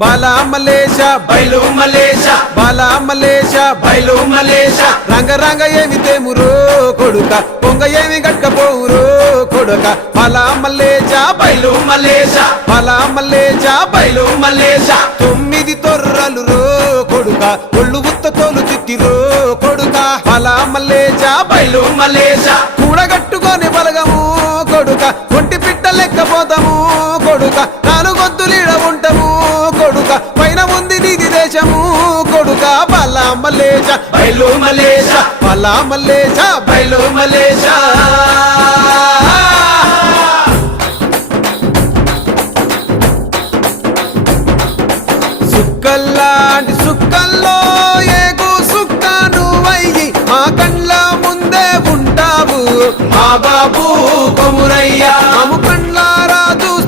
బాలా మలేష బయలు మలేష బాలా మలేష బయలు మలేష రంగ రంగ ఏమి తేమురో కొడుక పొంగ ఏమి గట్టపోవురో కొడుక బాలా మలేష బయలు మలేష బాలా మలేష బయలు మలేష 9 తొర్రలు రో కొడుక ఒళ్ళు ఉత్త తోలు తిట్టిరో కొడుక బాలా మలేష బయలు మలేష కూడగట్టుకొని బలగము కొడుక ఒంటి పిట్ట లెక్కపోతాము కొడుక నాలుగొద్దులీడ ఉంటాము కొడుక పైన ఉంది నీది దేశము కొడుక బాలా మలేష బయలు మలేష బాలా మలేష బయలు మలేష సుక్కల్లాంటి సుక్కల్లో ఏగు సుక్క నువ్వయ్యి మా కండ్ల ముందే ఉంటావు మా బాబు కొమురయ్య మాము కండ్లారా చూస్తూ